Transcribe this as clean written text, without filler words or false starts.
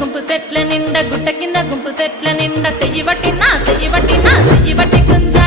గుంపు సెట్ల నిండా గుట్ట కింద గుంపు సెట్ల నిండా చెయ్యి బట్టి కుంజ